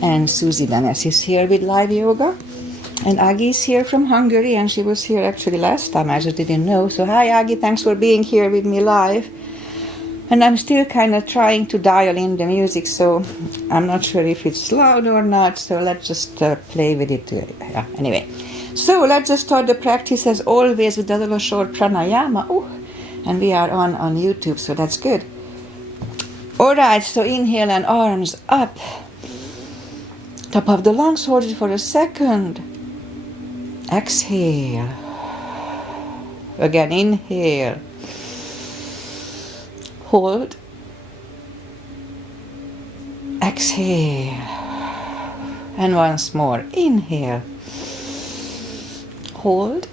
And Susie Denes is here with live yoga. And Agi is here from Hungary, and she was here actually last time, I just didn't know. So hi Agi, thanks for being here with me live. And I'm still kind of trying to dial in the music, so I'm not sure if it's loud or not, so let's just play with it. Yeah, anyway. So let's just start the practice as always with a little short pranayama. Ooh, and we are on YouTube, so that's good. Alright, so inhale and arms up. Top of the lungs, hold it for a second. Exhale. Again, inhale. Hold. Exhale. And once more. Inhale. Hold.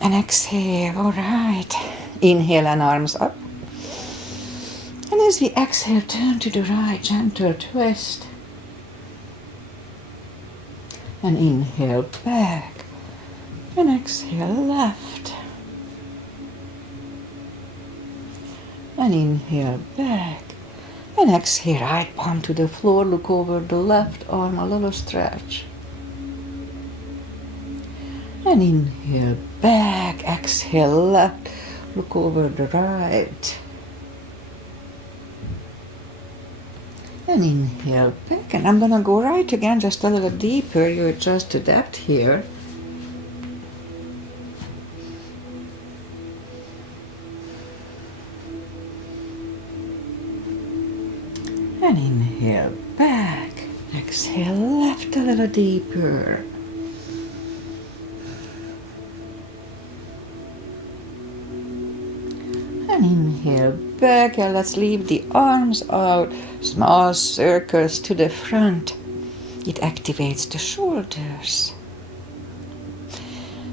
And exhale. All right. Inhale and arms up. And as we exhale, turn to the right, gentle twist. And inhale back. And exhale left. And inhale back. And exhale, right palm to the floor. Look over the left arm, a little stretch. And inhale back. Exhale left. Look over the right. And inhale back. And I'm going to go right again, just a little deeper. You adjust the depth here. And inhale back. Exhale left a little deeper. And inhale back. And let's leave the arms out. Small circles to the front. It activates the shoulders.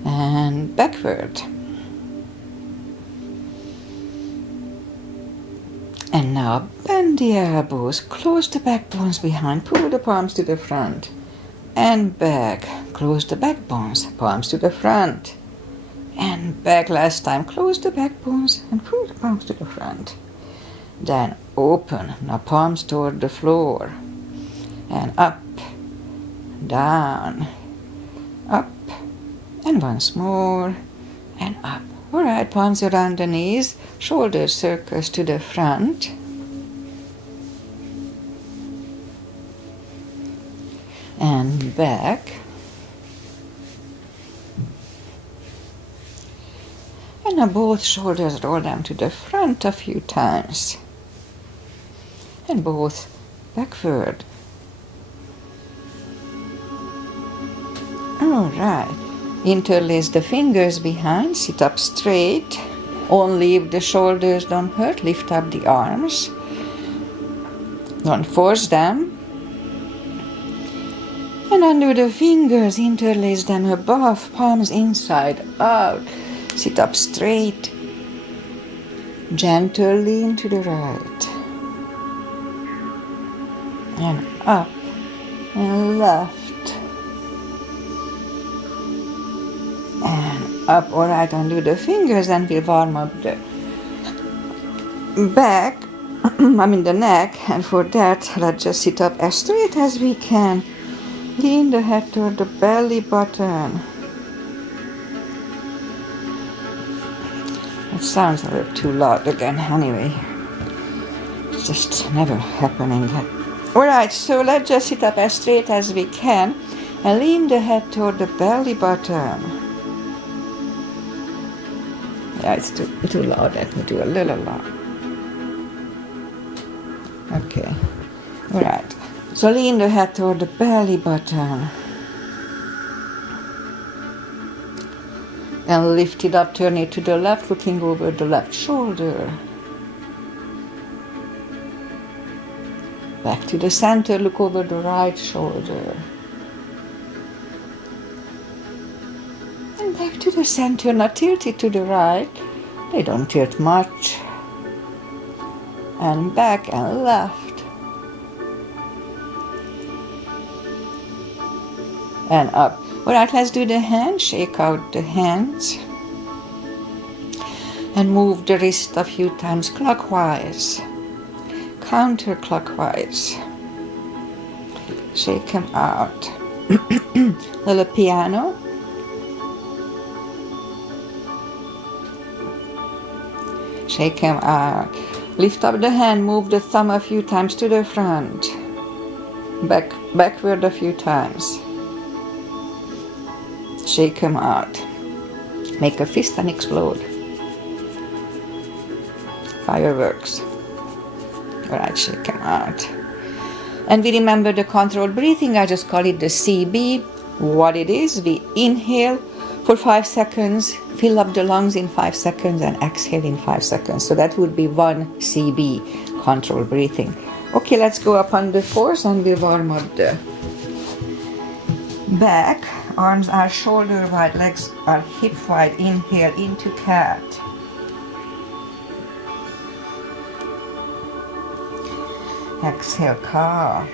And backward. And now bend the elbows, close the backbones behind, pull the palms to the front. And back, close the backbones, palms to the front. And back last time, close the backbones and pull the palms to the front. Then open, now palms toward the floor. And up, down, up, and once more, and up. Alright, palms around the knees, shoulder circles to the front. And back. And now both shoulders roll down to the front a few times. And both backward. Alright. Interlace the fingers behind, sit up straight. Only if the shoulders don't hurt, lift up the arms. Don't force them. And undo the fingers, interlace them above, palms inside out. Sit up straight. Gentle lean to the right. And up and left. And up, alright, undo the fingers and we'll warm up the back, the neck, and for that, let's just sit up as straight as we can. Lean the head toward the belly button. It sounds a little too loud again, anyway. It's just never happening. Alright, so let's just sit up as straight as we can and lean the head toward the belly button. Yeah, it's too loud. Let me do a little loud. Okay. Alright. So lean the head toward the belly button. And lift it up, turn it to the left, looking over the left shoulder. Back to the center, look over the right shoulder. And back to the center, now tilt it to the right. They don't tilt much. And back and left. And up. Alright, let's do the hands. Shake out the hands. And move the wrist a few times clockwise. counterclockwise. Shake them out. Little piano. Shake them out. Lift up the hand, move the thumb a few times to the front. Backward a few times. Shake them out. Make a fist and explode. Fireworks. Alright, shake them out. And we remember the controlled breathing. I just call it the CB. What it is, we inhale for 5 seconds, fill up the lungs in 5 seconds, and exhale in 5 seconds. So that would be 1 CB, controlled breathing. Okay, let's go up on the fours and we'll warm up the back. Arms are shoulder wide, legs are hip wide. Inhale into cat. Exhale, cow.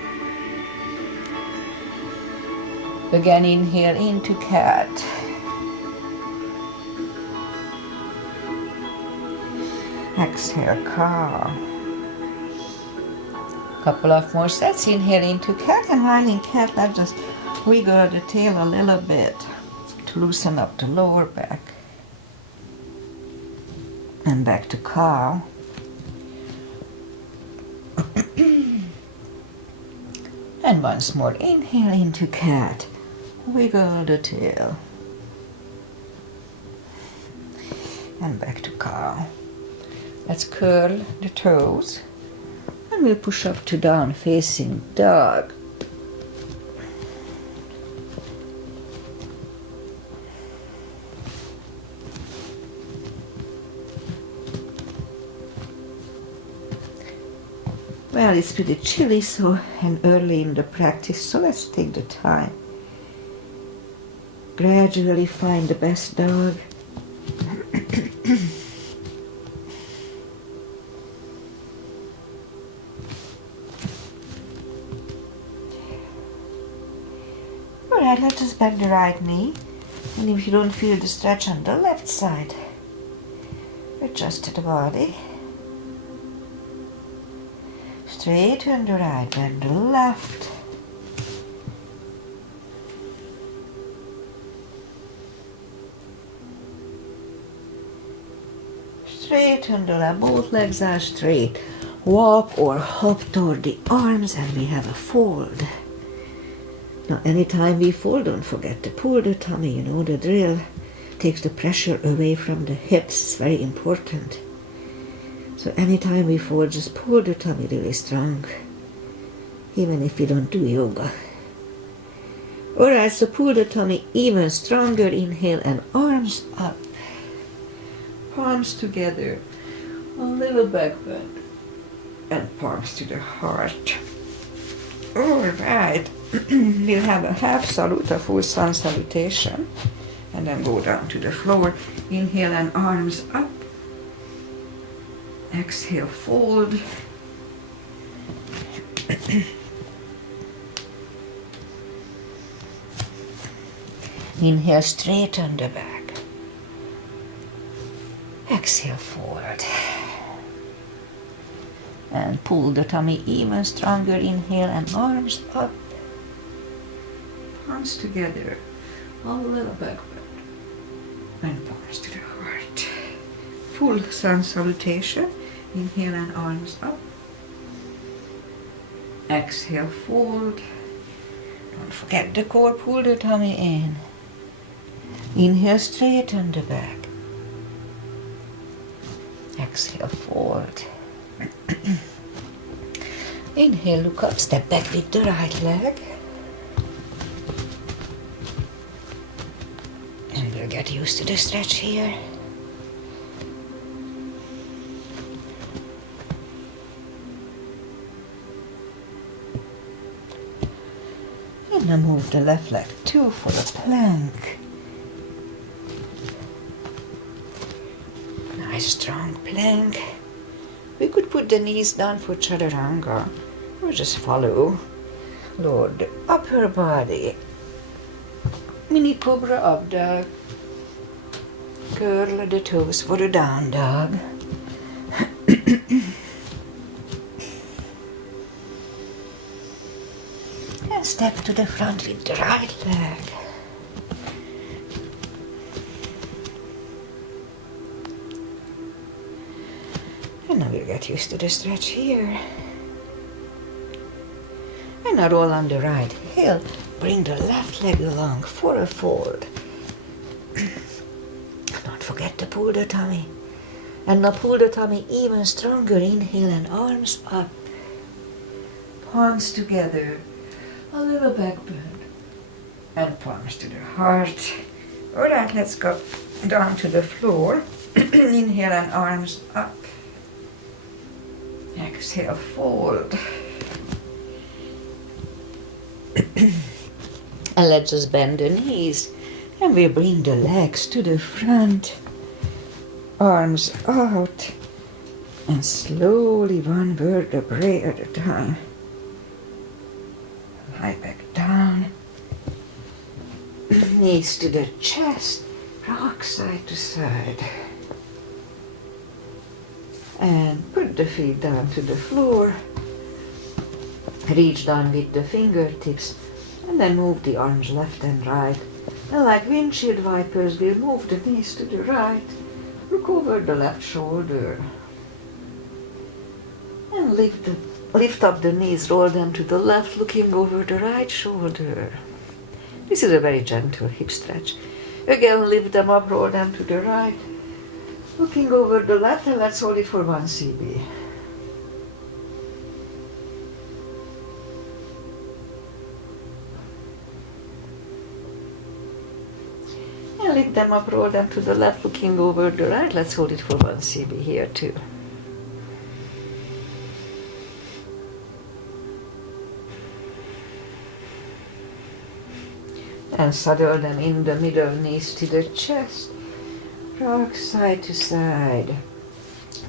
Again, inhale into cat. Exhale, cow. Couple of more sets. Inhale into cat, and while in cat, let's just wiggle the tail a little bit to loosen up the lower back. And back to cow. And once more, inhale into cat. Wiggle the tail. And back to cow. Let's curl the toes. And we'll push up to down facing dog. Well, it's pretty chilly and early in the practice, so let's take the time. Gradually find the best dog. Alright, let's just bend the right knee. And if you don't feel the stretch on the left side, adjust to the body. Straighten the right, bend the left. Straighten the left, both legs are straight. Walk or hop toward the arms and we have a fold. Now anytime we fold, don't forget to pull the tummy, you know the drill. Takes the pressure away from the hips, it's very important. So anytime we fold, just pull the tummy really strong, even if you don't do yoga. Alright, so pull the tummy even stronger. Inhale and arms up. Palms together. A little back bend. And palms to the heart. Alright. We'll have a half salute, a full sun salutation. And then go down to the floor. Inhale and arms up. Exhale, fold. Inhale, straighten the back. Exhale, forward. And pull the tummy even stronger. Inhale and arms up. Palms together. A little back bend. And palms to the heart. Full sun salutation. Inhale and arms up. Exhale, fold. Don't forget the core, pull the tummy in. Inhale, straighten the back. Exhale, forward. Inhale, look up, step back with the right leg. And we'll get used to the stretch here. And now move the left leg too for a plank. Nice strong plank. We could put the knees down for chaturanga or just follow. Lower the upper body. Mini cobra up dog. Curl the toes for the down dog. And step to the front with the right leg. And now we'll get used to the stretch here. And now roll on the right heel. Bring the left leg along for a fold. Don't forget to pull the tummy. And now pull the tummy even stronger. Inhale and arms up. Palms together. A little back bend. And palms to the heart. Alright, let's go down to the floor. Inhale and arms up. Exhale, fold. And let's just bend the knees. And we bring the legs to the front. Arms out. And slowly one vertebrae at a time. Lie back down. Knees to the chest. Rock side to side. And put the feet down to the floor. Reach down with the fingertips. And then move the arms left and right. And like windshield wipers, we'll move the knees to the right. Look over the left shoulder. And lift up the knees, roll them to the left, looking over the right shoulder. This is a very gentle hip stretch. Again, lift them up, roll them to the right, looking over the left, and let's hold it for 1 CB. And lift them up, roll them to the left, looking over the right. Let's hold it for 1 CB here too. And saddle them in the middle, knees to the chest. Rock side to side.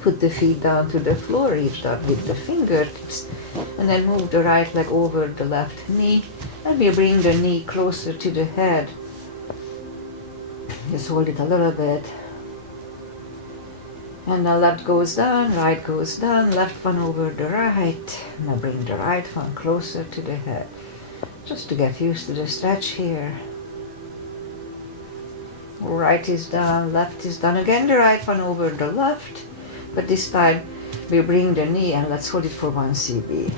Put the feet down to the floor, reach down with the fingertips. And then move the right leg over the left knee. And we bring the knee closer to the head. Just hold it a little bit. And the left goes down, right goes down, left one over the right. Now bring the right one closer to the head. Just to get used to the stretch here. Right is down, left is down. Again the right one over the left. But this time we bring the knee and let's hold it for 1 CB.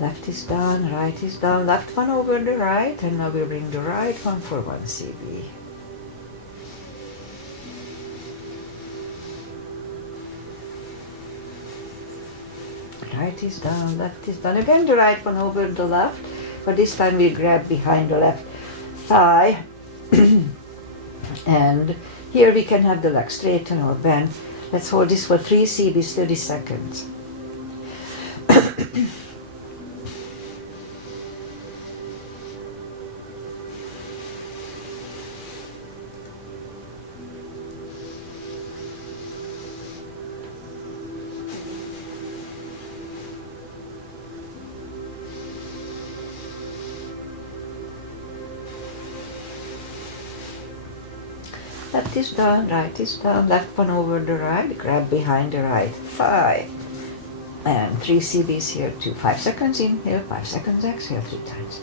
Left is down, right is down, left one over the right, and now we bring the right one for 1 CB. Right is down, left is down. Again the right one over the left, but this time we grab behind the left thigh. And here we can have the leg straighten or bend. Let's hold this for 3 CBs, 30 seconds. Left is down, right is down, left one over the right, grab behind the right thigh. And 3 CBs here too. 5 seconds inhale, 5 seconds exhale, 3 times.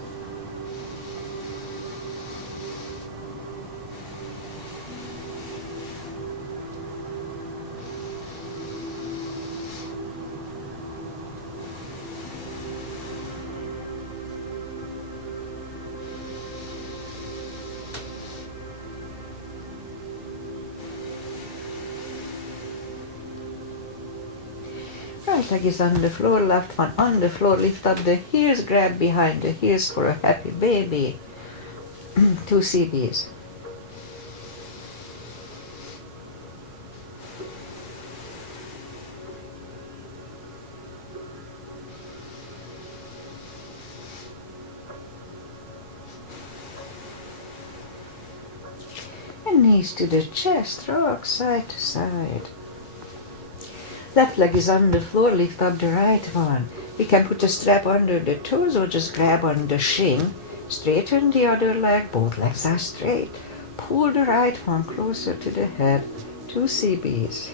Right leg is on the floor, left one on the floor, lift up the heels, grab behind the heels for a happy baby. 2 CBs. And knees to the chest, rock side to side. Left leg is on the floor, lift up the right one. We can put a strap under the toes or just grab on the shin. Straighten the other leg, both legs are straight. pull the right one closer to the head, 2 CBs.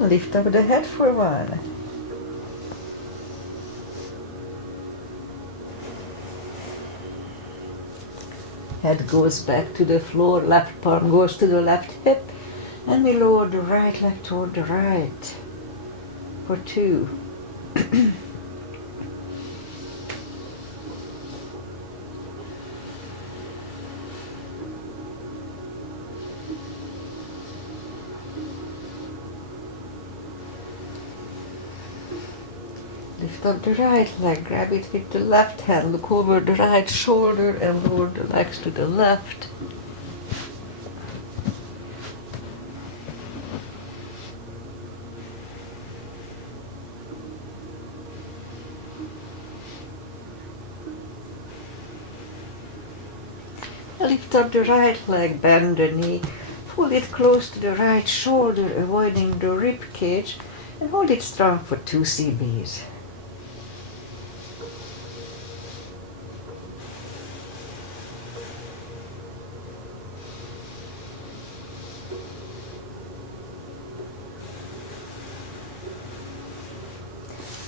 Lift up the head for 1. Head goes back to the floor, left palm goes to the left hip, and we lower the right leg toward the right for 2. Lift up the right leg, grab it with the left hand, look over the right shoulder and lower the legs to the left. Lift up the right leg, bend the knee, pull it close to the right shoulder, avoiding the rib cage, and hold it strong for 2 CBs.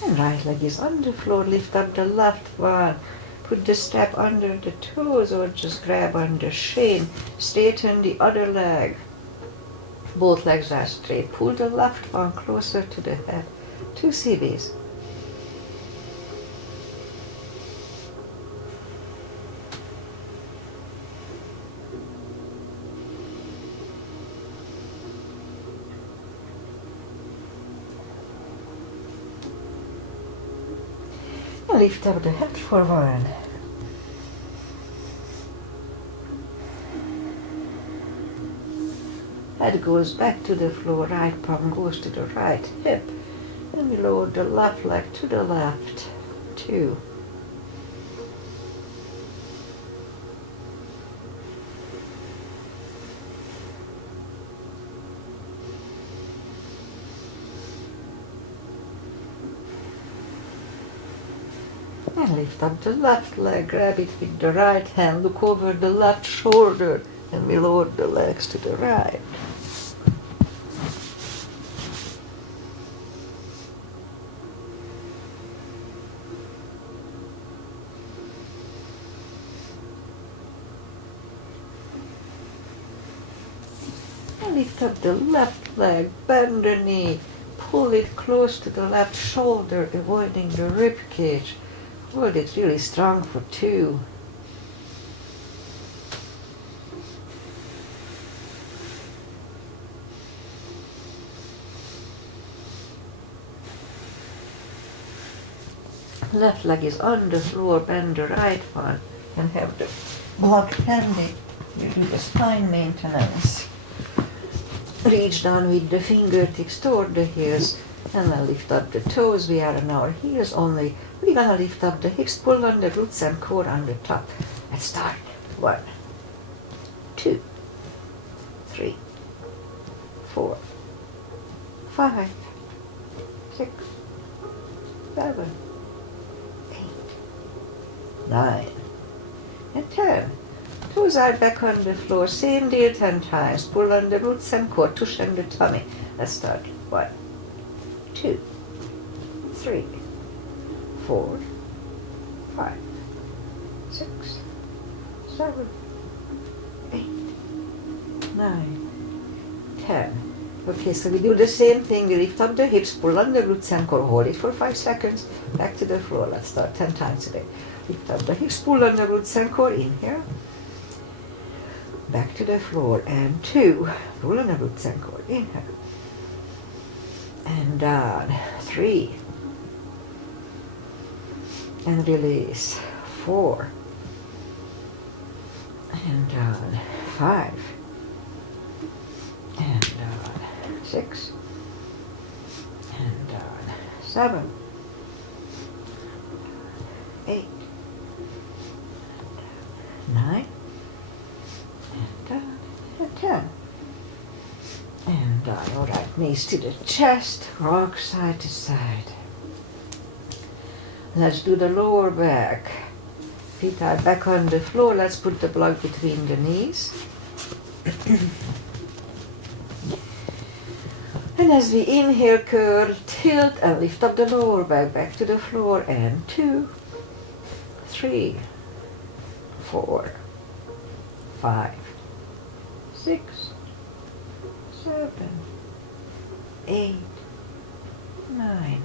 And right leg is on the floor, lift up the left one. Put the strap under the toes or just grab on the shin. Straighten the other leg. Both legs are straight. Pull the left one closer to the head. 2 CBs. Lift up the head for 1. Head goes back to the floor, right palm goes to the right hip, and we lower the left leg to the left, 2. And lift up the left leg, grab it with the right hand, look over the left shoulder, and we lower the legs to the right. And lift up the left leg, bend the knee, pull it close to the left shoulder, avoiding the rib cage. Hold it really strong for 2. Left leg is on the floor, bend the right one and have the block handy. You do the spine maintenance. Reach down with the fingertips toward the heels and then lift up the toes. We are on our heels only. We're gonna lift up the hips, pull on the glutes and core on the top. Let's start. 1, 2, 3, 4, 5, 6, 7, 8, 9, and 10. Toes are back on the floor. Same deal 10 times. Pull on the glutes and core, tush and the tummy. Let's start. 1, 2, 3, 4, 5, 6, 7, 8, 9, 10. Okay, so we do the same thing. We lift up the hips, pull on the glutes and core, hold it for 5 seconds, back to the floor. Let's start 10 times a day. Lift up the hips, pull on the glutes and core, inhale, back to the floor, and 2, pull on the glutes and core, inhale, and down, 3, and release, 4, and down, 5, and down, 6, and down, 7, 8, 9, Knees to the chest, rock side to side. Let's do the lower back. Feet are back on the floor. Let's put the block between the knees. And as we inhale, curl, tilt, and lift up the lower back to the floor. And 2, 3, 4, 5, 6, 7, 8, 9.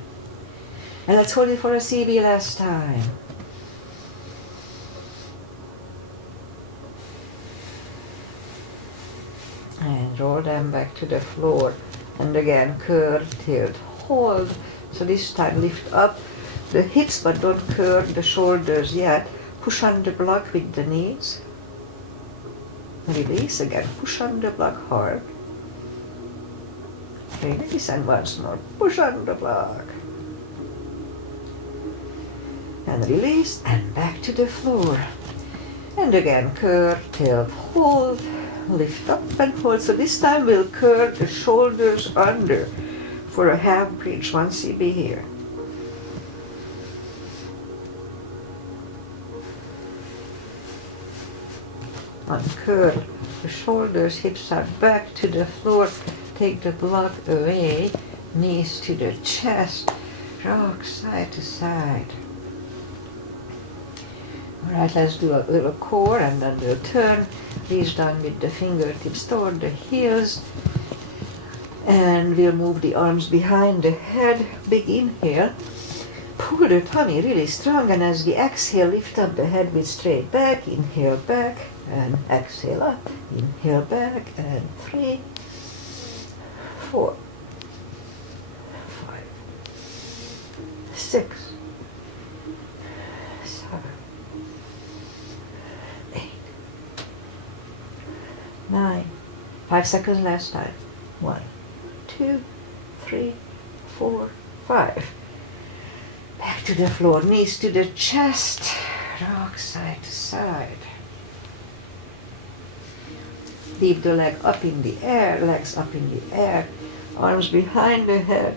And let's hold it for a CB last time. And roll them back to the floor. And again, curl, tilt, hold. So this time lift up the hips, but don't curl the shoulders yet. Push on the block with the knees. Release again, push on the block hard. Release and once more, push on the block. And release and back to the floor. And again, curl, tilt, hold. Lift up and hold. So this time we'll curl the shoulders under for a half bridge, 1 CB here. Uncurl the shoulders, hips are back to the floor. Take the block away, knees to the chest, rock side to side. Alright, let's do a little core and then we'll turn. Reach down with the fingertips toward the heels. And we'll move the arms behind the head. Big inhale. Pull the tummy really strong, and as we exhale, lift up the head with straight back. Inhale back and exhale up. Inhale back and 3, 4, 5, 6, 7, 8, 9. 5 seconds last time. 1, 2, 3, 4, 5. Back to the floor, knees to the chest, rock side to side. Leave the leg up in the air, legs up in the air, arms behind the head.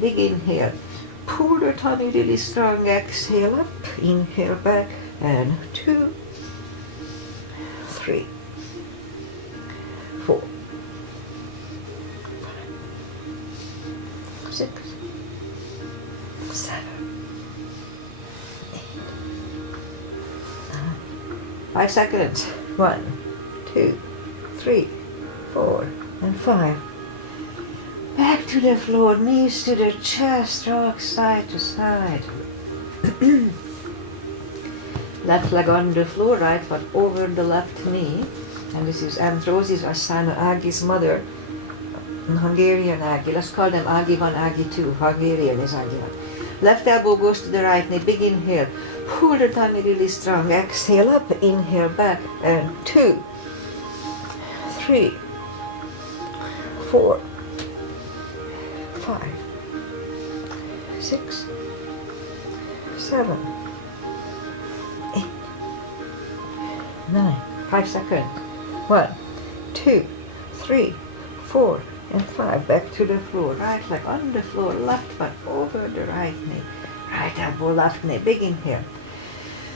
Big inhale. Pull the tummy really strong, exhale up, inhale back, and 2, 3, 4, 5, 6, 7, 8, 9. 5 seconds. 1, 2, 3, 4, and 5. Back to the floor, knees to the chest, rock side to side. Left leg on the floor, right foot over the left knee. And this is Androsi's Asana, Agi's mother, Hungarian Agi. Let's call them Agi 1, Agi 2. Hungarian is Agi 1. Left elbow goes to the right knee, big inhale. Pull the tummy really strong, exhale up, inhale back, and 2, 3, 4, 5, 6, 7, 8, 9. 5 seconds. 1, 2, 3, 4, and 5. Back to the floor. Right leg on the floor, left foot over the right knee. Right elbow, left knee. Big inhale.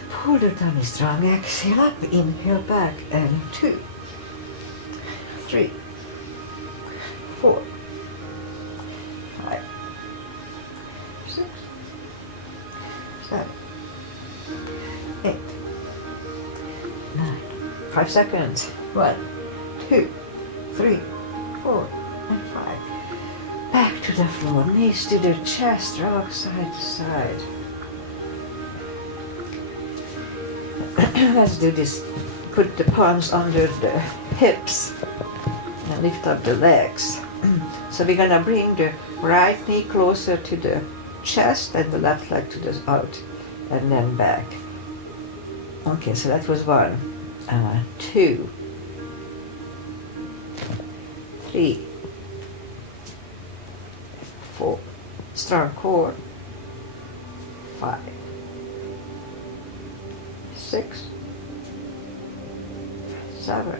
Pull the tummy strong. Exhale up, inhale back, and 2, 3, 4, 5, 6, 7, 8, 9. 5 seconds. 1, 2, 3, 4, and 5. Back to the floor, knees to the chest, rock side to side. Let's do this. Put the palms under the hips and lift up the legs. So we're gonna bring the right knee closer to the chest and the left leg to the out, and then back. Okay, so that was 1, 2, 3, 4, strong core, 5, 6, 7,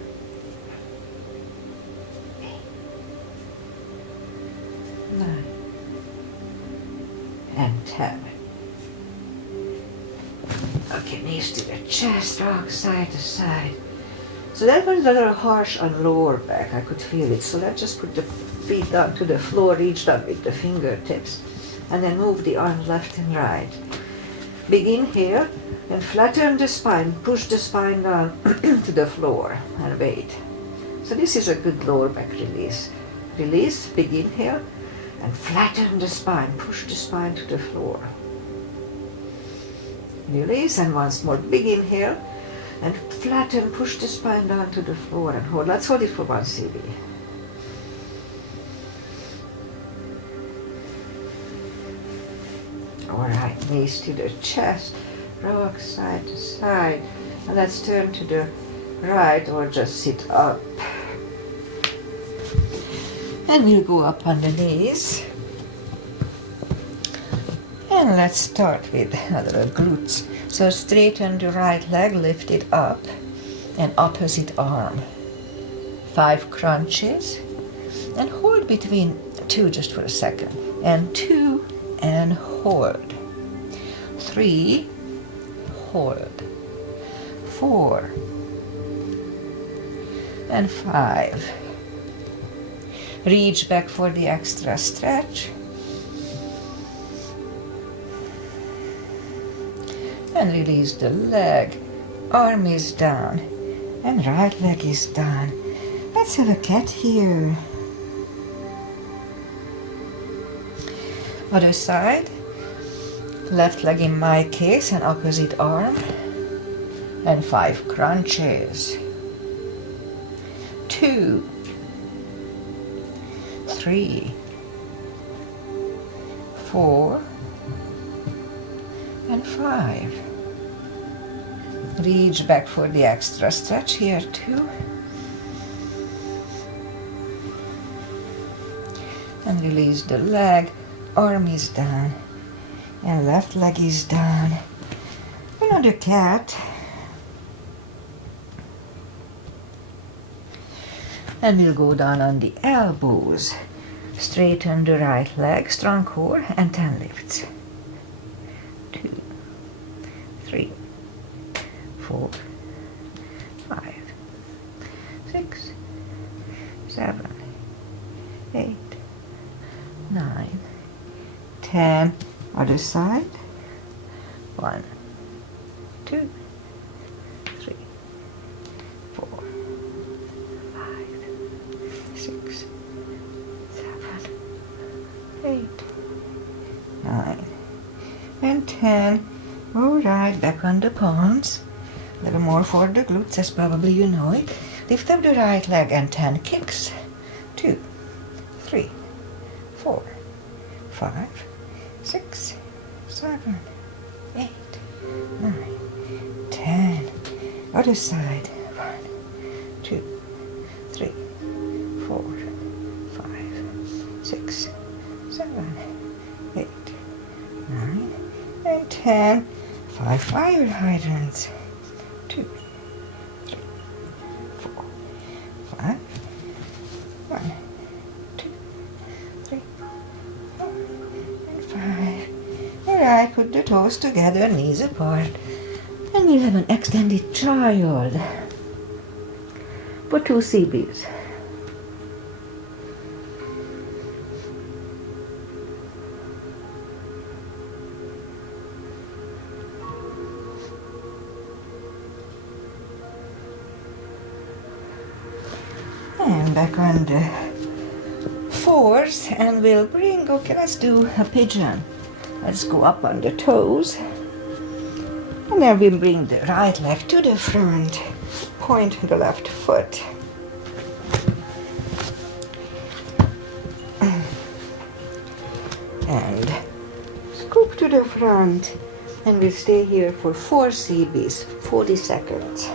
8, and 10. Okay, knees to the chest, rock side to side. So that was a little harsh on lower back, I could feel it. So let's just put the feet down to the floor, reach down with the fingertips, and then move the arms left and right. Big inhale, and flatten the spine, push the spine down to the floor, and wait. So this is a good lower back release. Release, big inhale, and flatten the spine, push the spine to the floor. Release, and once more, big inhale, and flatten, push the spine down to the floor and hold. Let's hold it for 1 CB. Alright, knees to the chest, rock side to side. And let's turn to the right or just sit up. And we'll go up on the knees. And let's start with a little glutes. So straighten the right leg, lift it up, and opposite arm. 5 crunches, and hold between 2 just for a second. And 2, and hold. 3, hold. 4, and 5. Reach back for the extra stretch. And release the leg. Arm is down. And right leg is down. Let's have a cat here. Other side. Left leg in my case and opposite arm. And 5 crunches. 2, 3, 4, and 5. Reach back for the extra stretch here too. And release the leg. Arm is down. And left leg is down. Another cat. And we'll go down on the elbows. Straighten the right leg, strong core, and 10 lifts. 2, 3, 4, 5, 6, 7, 8, 9, 10. Other side. 1, 2, 3, 4, 5, 6, 7, 8, 9, and 10. All right, back on the palms. A little more for the glutes, as probably you know it. Lift up the right leg and 10 kicks. 2, 3, 4, 5, 6, 7, 8, 9, 10. Other side. 1, 2, 3, 4, 5, 6, 7, 8, 9, and 10. 5 fire hydrants. 2, 3, 4, 5. 1, 2, 3, 4, and 5. Alright, put the toes together, knees apart. And we'll have an extended child. For 2 CBs. And back on the 4s, and we'll bring, okay, let's do a pigeon. Let's go up on the toes. And then we bring the right leg to the front, point the left foot. And scoop to the front, and we'll stay here for 4 CBs, 40 seconds.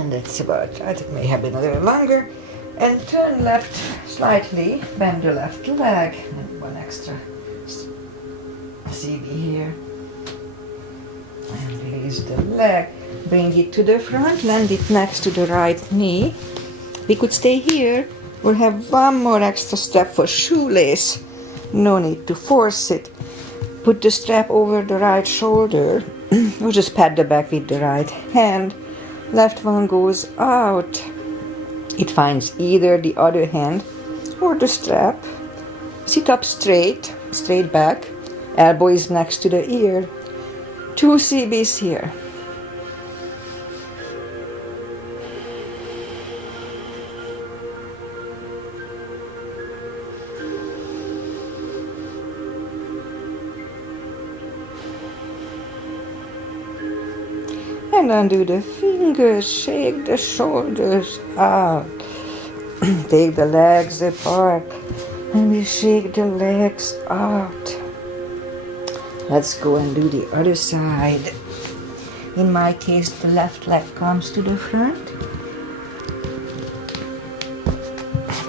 And that's about right. It may have been a little longer. And turn left slightly, bend the left leg, and one extra CB here. And release the leg. Bring it to the front, land it next to the right knee. We could stay here or have one more extra step for shoelace. No need to force it. Put the strap over the right shoulder or just pat the back with the right hand. Left one goes out. It finds either the other hand or the strap. Sit up straight back. Elbow is next to the ear. 2 CBs here. And undo the fingers, shake the shoulders out. Take the legs apart and we shake the legs out. Let's go and do the other side. In my case, the left leg comes to the front.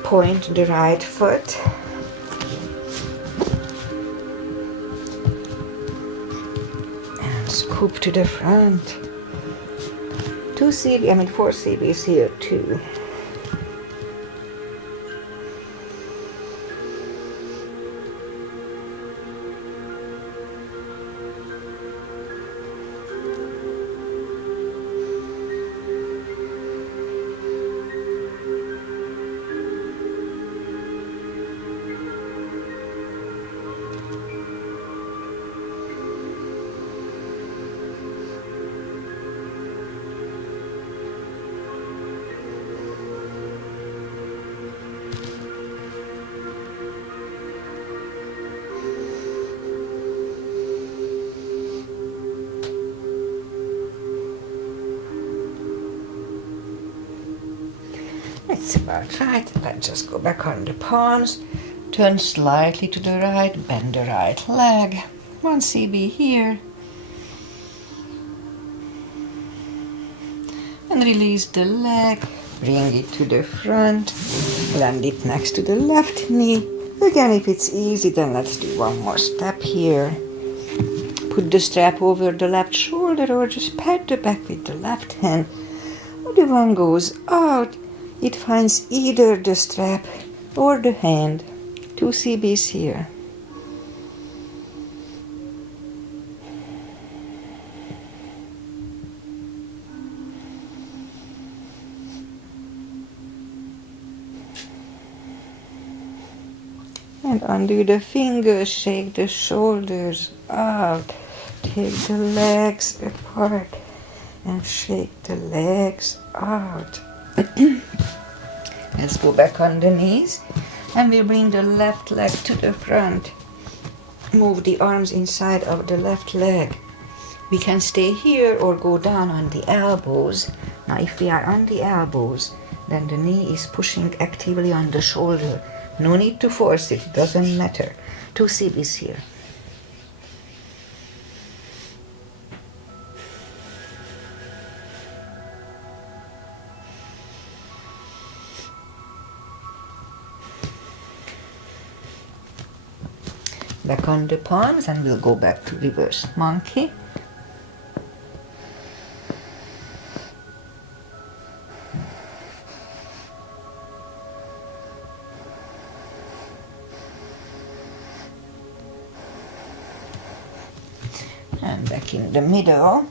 Point the right foot. And scoop to the front. 4 CBs here too. That's about right. Let's just go back on the palms. Turn slightly to the right, bend the right leg. 1 CB here. And release the leg. Bring it to the front. Land it next to the left knee. Again, if it's easy, then let's do one more step here. Put the strap over the left shoulder or just pat the back with the left hand. The one goes out. It finds either the strap or the hand. 2 CBs here. And undo the fingers, shake the shoulders out. Take the legs apart and shake the legs out. Let's go back on the knees and we bring the left leg to the front. Move the arms inside of the left leg. We can stay here or go down on the elbows. Now if we are on the elbows, then the knee is pushing actively on the shoulder. No need to force it, doesn't matter. 2 CBs here. Back on the palms and we'll go back to reverse monkey. And back in the middle.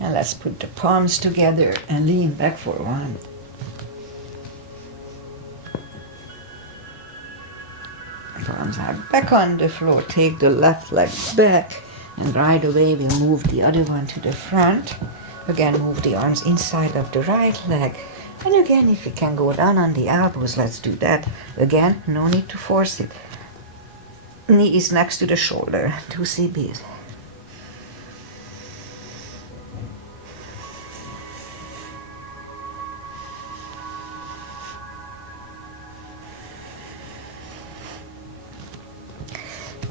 And let's put the palms together and lean back for one. Palms are back on the floor. Take the left leg back and right away we'll move the other one to the front. Again, move the arms inside of the right leg. And again, if we can go down on the elbows, let's do that. Again, no need to force it. Knee is next to the shoulder. 2 CBs.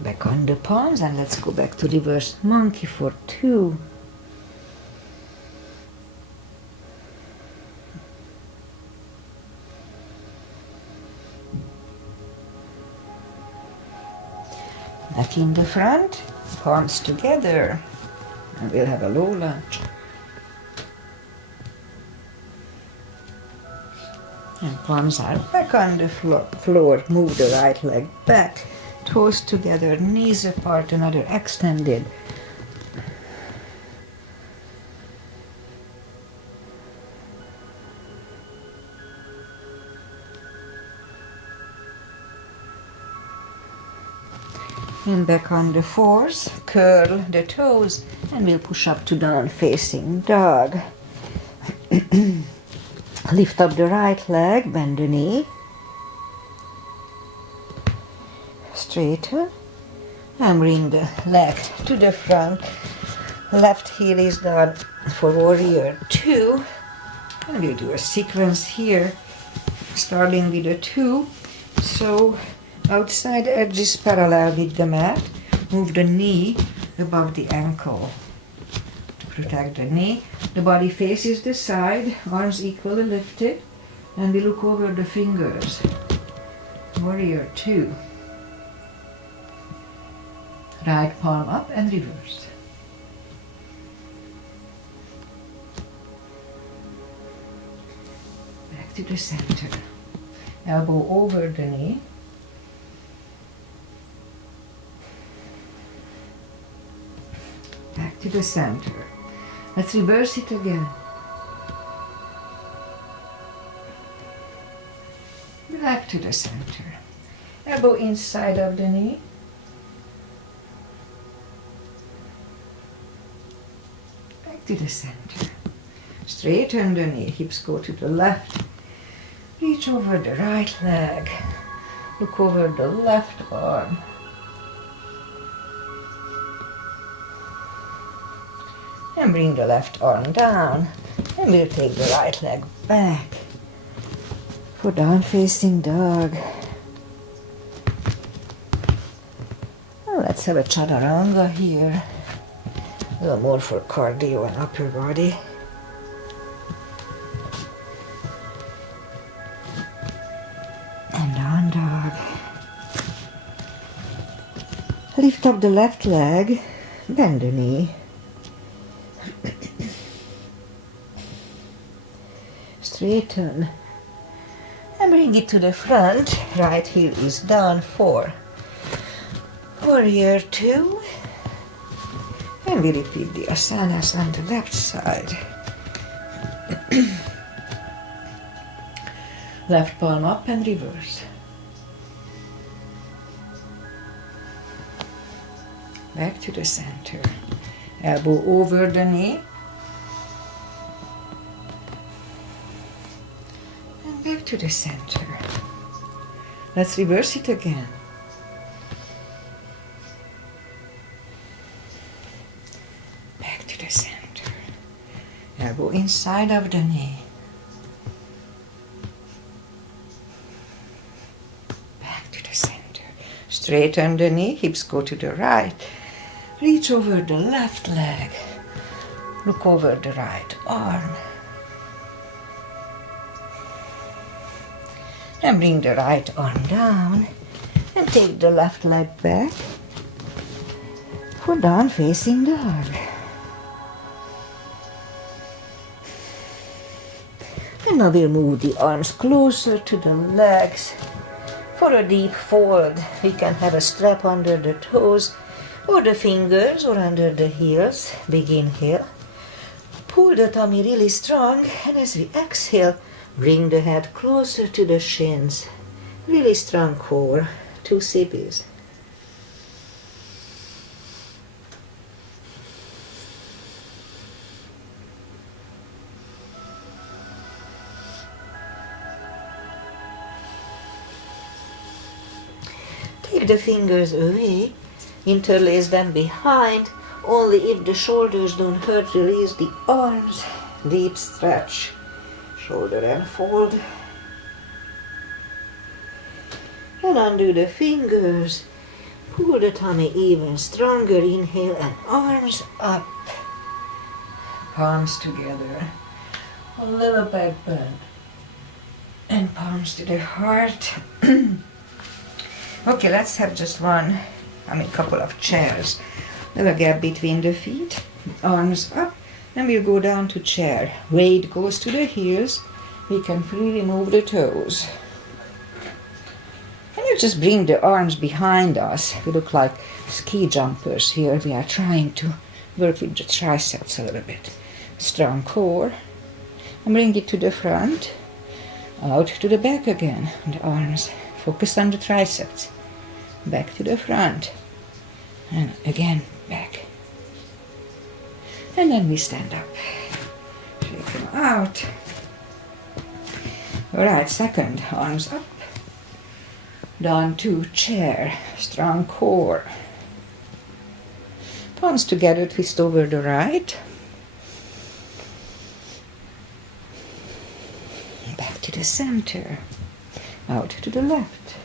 Back on the palms and let's go back to reverse monkey for 2. feet in the front, palms together, and we'll have a low lunge. And palms are back on the floor. Move the right leg back, toes together, knees apart, another extended. And back on the fours, curl the toes, and we'll push up to down facing dog. Lift up the right leg, bend the knee. Straighten. And bring the leg to the front. Left heel is down for warrior 2. And we'll do a sequence here, starting with a 2. So outside edge is parallel with the mat. Move the knee above the ankle to protect the knee. The body faces the side, arms equally lifted, and we look over the fingers. Warrior 2. Right palm up and reverse. Back to the center. Elbow over the knee. Back to the center. Let's reverse it again. Back to the center. Elbow inside of the knee. Back to the center. Straighten the knee. Hips go to the left. Reach over the right leg. Look over the left arm. And bring the left arm down. And we'll take the right leg back for down facing dog. Now let's have a chaturanga here. A little more for cardio and upper body. And down dog. Lift up the left leg, bend the knee. Straighten and bring it to the front. Right heel is down 4. Warrior 2. And we repeat the asanas on the left side. Left palm up and reverse. Back to the center. Elbow over the knee. And back to the center. Let's reverse it again. Back to the center. Elbow inside of the knee. Back to the center. Straighten the knee, hips go to the right. Reach over the left leg. Look over the right arm. And bring the right arm down. And take the left leg back for down facing dog. And now we'll move the arms closer to the legs. For a deep fold, we can have a strap under the toes or the fingers or under the heels. Big inhale. Pull the tummy really strong, and as we exhale, bring the head closer to the shins. Really strong core. 2 CBs. Take the fingers away, interlace them behind. Only if the shoulders don't hurt, release the arms. Deep stretch. Shoulder and fold. And undo the fingers. Pull the tummy even stronger. Inhale and arms up. Palms together. A little back bend. And palms to the heart. Okay, let's have just one couple of chairs. Little gap between the feet, arms up, and we'll go down to chair. Weight goes to the heels. We can freely move the toes. And you just bring the arms behind us. We look like ski jumpers here. We are trying to work with the triceps a little bit. Strong core. And bring it to the front. Out to the back again. The arms. Focus on the triceps. Back to the front. And again, back. And then we stand up. Shake them out. Alright, second, arms up. Down to chair. Strong core. Palms together, twist over the right. Back to the center. Out to the left.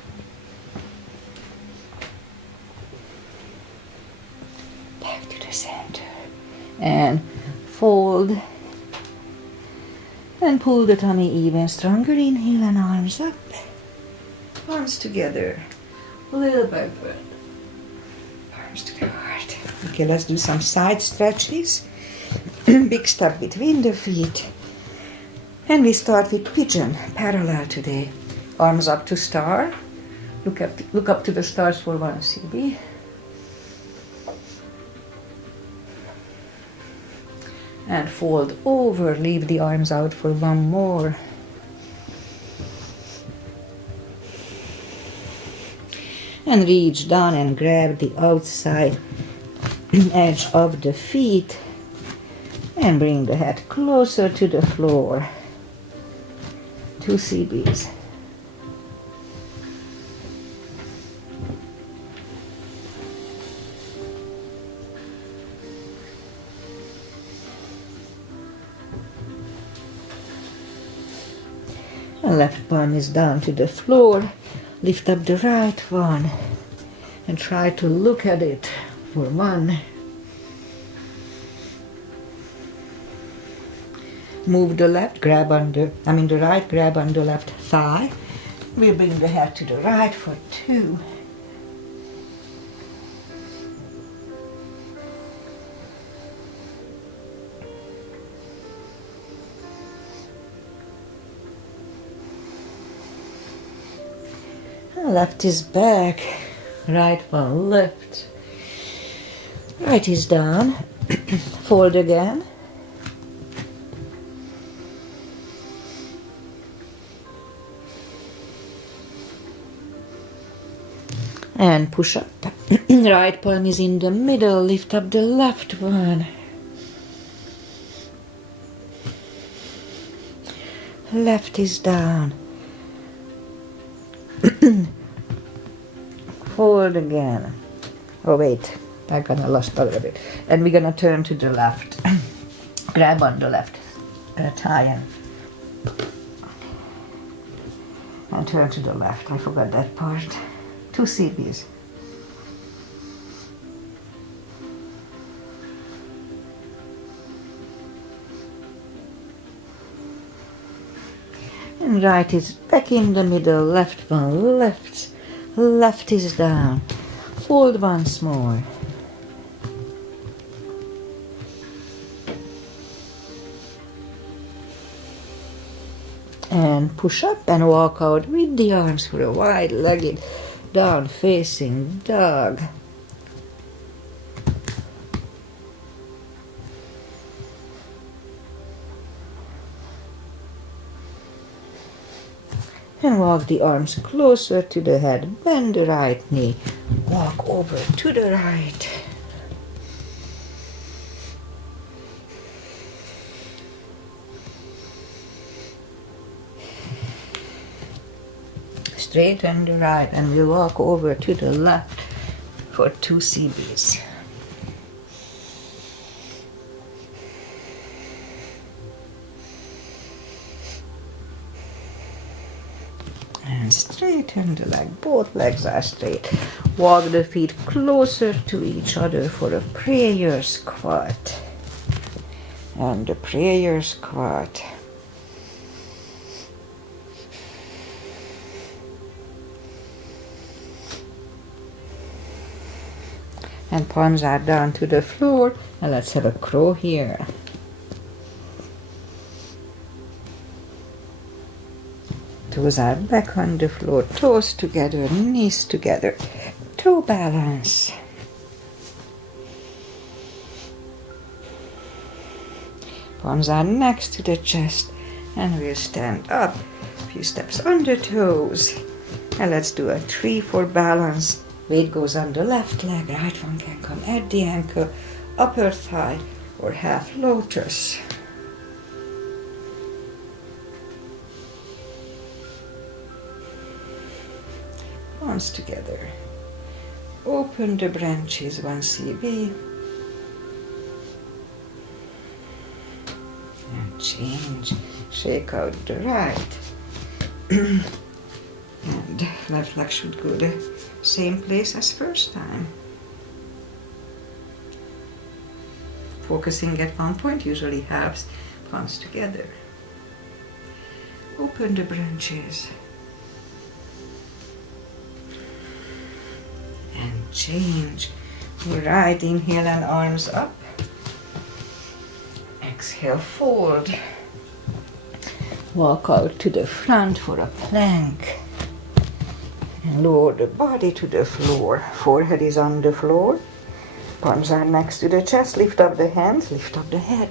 Back to the center. And fold. And pull the tummy even stronger. Inhale and arms up. Arms together. Little backward. Arms to the heart. Okay, let's do some side stretches. Big step between the feet. And we start with pigeon, parallel today. Arms up to star. Look up to the stars for 1 CB. And fold over, leave the arms out for 1 more. And reach down and grab the outside edge of the feet and bring the head closer to the floor. 2 CBs. And left palm is down to the floor. Lift up the right one and try to look at it for 1. Move the left, the right, grab on the left thigh. We'll bring the head to the right for 2. Left is back, right one left. Right is down, fold again. And push up. Right palm is in the middle, lift up the left one. Left is down. Fold again. Oh wait, I kinda lost a little bit. And we're gonna turn to the left. Grab on the left thigh and turn to the left. I forgot that part. 2 CBs. And right is back in the middle, left one, left is down. Fold once more. And push up and walk out with the arms for a wide-legged down facing dog. And walk the arms closer to the head. Bend the right knee. Walk over to the right. Straighten the right and we'll walk over to the left for 2 CBs. And straighten the leg. Both legs are straight. Walk the feet closer to each other for a prayer squat. And the prayer squat. And palms are down to the floor. And let's have a crow here. Toes are back on the floor, toes together, knees together. Toe balance. Palms are next to the chest. And we'll stand up. A few steps on the toes. And let's do a 3 for balance. Weight goes on the left leg, right one can come at the ankle, upper thigh, or half lotus. Palms together. Open the branches, 1 cb. And change. Shake out the right. And left leg should go the same place as first time. Focusing at one point usually helps. Palms together. Open the branches. And change. Right, inhale and arms up. Exhale, fold. Walk out to the front for a plank. And lower the body to the floor. Forehead is on the floor. Palms are next to the chest. Lift up the hands, lift up the head.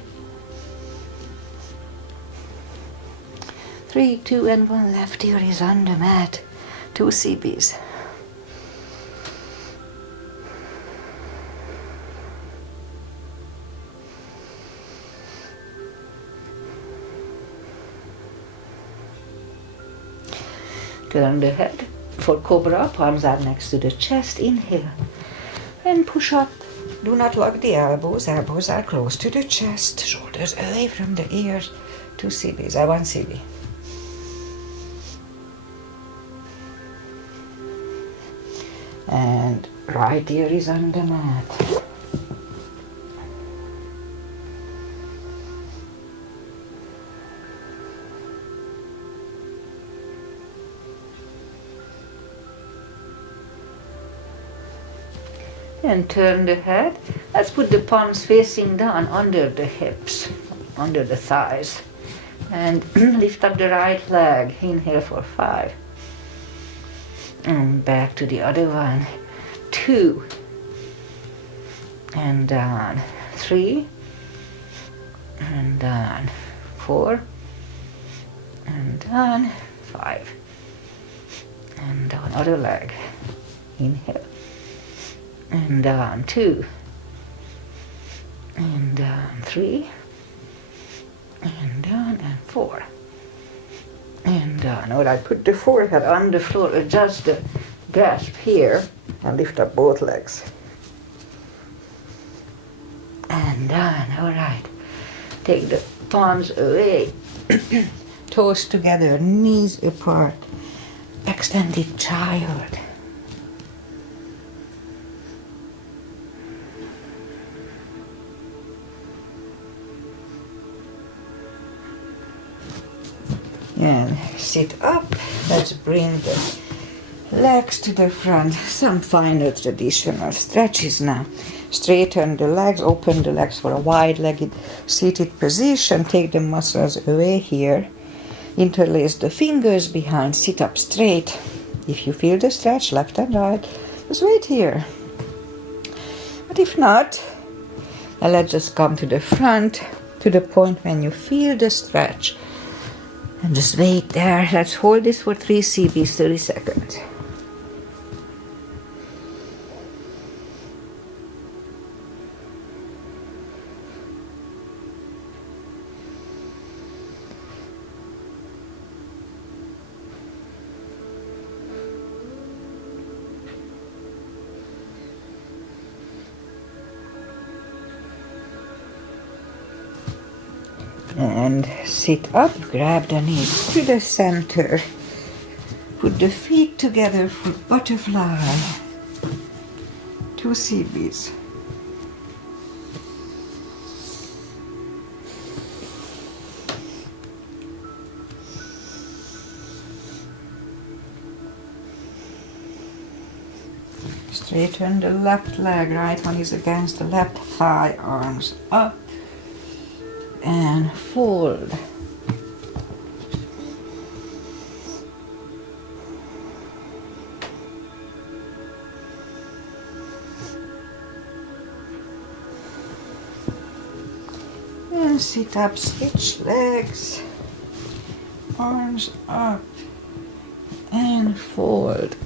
3, 2, and 1. Left ear is on the mat. 2 CBs. Turn the head for cobra. Palms are next to the chest. Inhale and push up. Do not lock the elbows. Elbows are close to the chest. Shoulders away from the ears. 2 CBs. 1 CB. And right ear is on the mat. And turn the head. Let's put the palms facing down under the hips, under the thighs. And lift up the right leg. Inhale for 5. And back to the other one. 2. And down. 3. And down. 4. And down. 5. And down. Other leg. Inhale. And down. 2. And down. 3. And down. And 4. And down. All right, put the forehead on the floor. Adjust the grasp here. And lift up both legs. And down. All right. Take the palms away. Toes together. Knees apart. Extended child. And sit up. Let's bring the legs to the front. Some final traditional stretches now. Straighten the legs, open the legs for a wide-legged seated position. Take the muscles away here. Interlace the fingers behind. Sit up straight. If you feel the stretch, left and right, just wait here. But if not, then let's just come to the front, to the point when you feel the stretch. And just wait there. Let's hold this for 3 CBs, 30 seconds. And sit up, grab the knees to the center. Put the feet together for butterfly. 2 CBs. Straighten the left leg, right one is against the left thigh, arms up and fold. And sit up, switch legs, arms up and fold.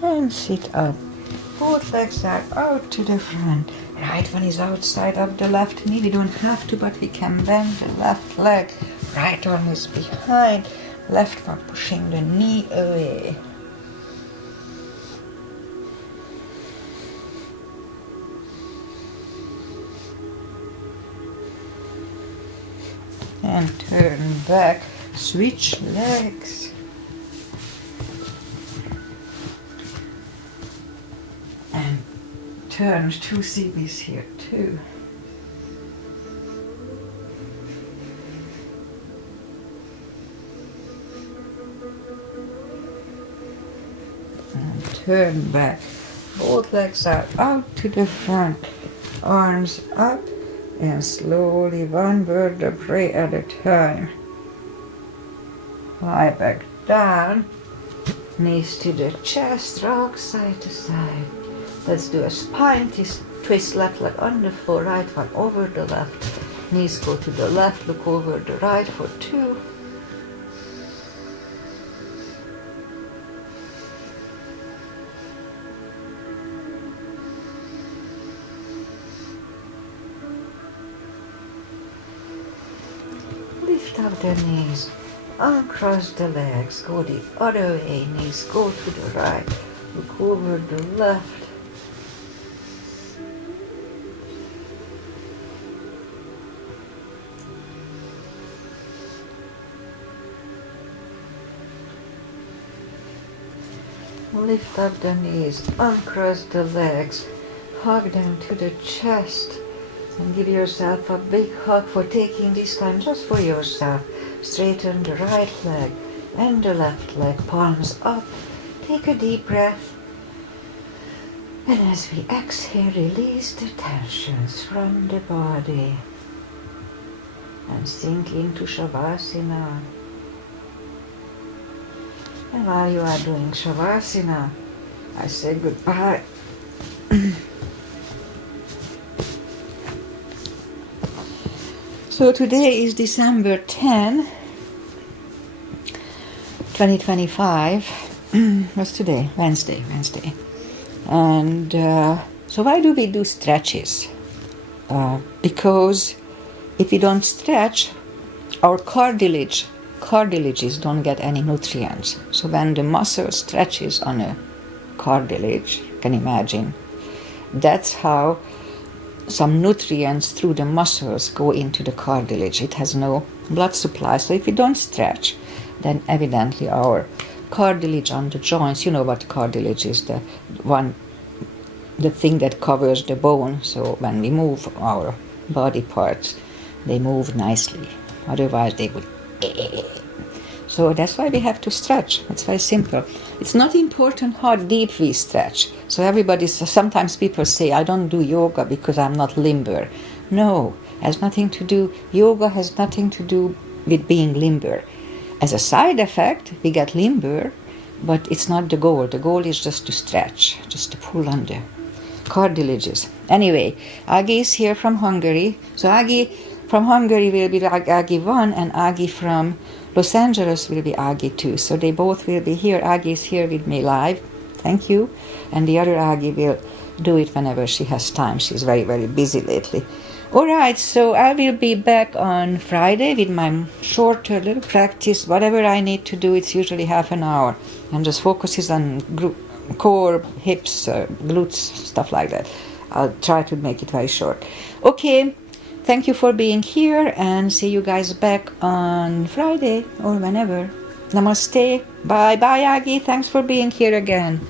And sit up. Both legs are out to the front. Right one is outside of the left knee. We don't have to, but we can bend the left leg. Right one is behind. Left one pushing the knee away. And turn back. Switch legs. Turn 2 CBs here too. And turn back. Both legs are out to the front. Arms up and slowly one vertebrae at a time. Lie back down. Knees to the chest, rock side to side. Let's do a spine twist, left leg on the floor, right one over the left. Knees go to the left, look over the right for 2. Lift up the knees, uncross the legs, go the other way, knees go to the right, look over the left. Lift up the knees, uncross the legs, hug them to the chest, and give yourself a big hug for taking this time just for yourself. Straighten the right leg and the left leg, palms up. Take a deep breath. And as we exhale, release the tensions from the body and sink into Shavasana. And while you are doing Shavasana, I say goodbye. So today is December 10, 2025. What's today? Wednesday. And so why do we do stretches? Because if we don't stretch, our cartilages don't get any nutrients. So when the muscle stretches on a cartilage, you can imagine, that's how some nutrients through the muscles go into the cartilage. It has no blood supply. So if we don't stretch, then evidently our cartilage on the joints, you know what cartilage is, the thing that covers the bone. So when we move our body parts, they move nicely. Otherwise they would. So that's why we have to stretch. It's very simple. It's not important how deep we stretch. So sometimes people say, I don't do yoga because I'm not limber. No, has nothing to do, yoga has nothing to do with being limber. As a side effect, we get limber, but it's not the goal. The goal is just to stretch, just to pull on the cartilages. Anyway, Agi is here from Hungary. So Agi from Hungary will be Agi 1, and Agi from Los Angeles will be Agi 2. So they both will be here. Agi is here with me live. Thank you. And the other Agi will do it whenever she has time. She's very, very busy lately. All right, so I will be back on Friday with my shorter little practice. Whatever I need to do, it's usually half an hour. And just focuses on core, hips, glutes, stuff like that. I'll try to make it very short. Okay, thank you for being here, and see you guys back on Friday or whenever. Namaste. Bye. Bye, Agi. Thanks for being here again.